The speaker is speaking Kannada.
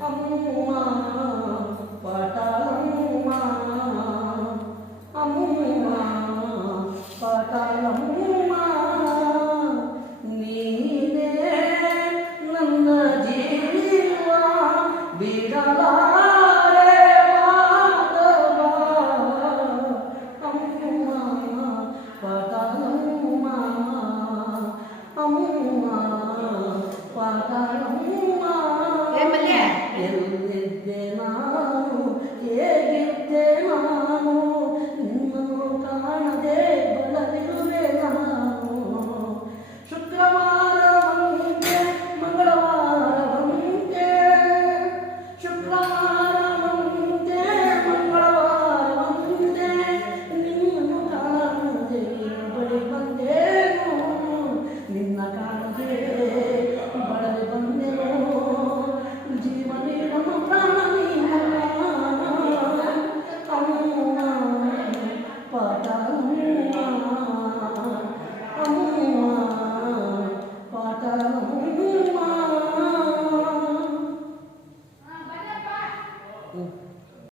ಅಮ್ಮ ಪಟಾಲಮ್ಮ ಅಮ್ಮ ಪಟಾಲಮ್ಮ ನೀನೇ ನನ್ನ ಜೀವ ಬಿಡಲಾರೆ ಮಾಧವ ಅಮ್ಮ ಪಟಾಲಮ್ಮ ಅಮ್ಮ ಪಟಾಲಮ್ಮ ಎಲ್ಲಿದ್ದೆ ನಾನು ಹೇಗಿದ್ದೆ ನಾನು ನಿನ್ನನ್ನು ಕಾಣದೆ ಬಳಲಿ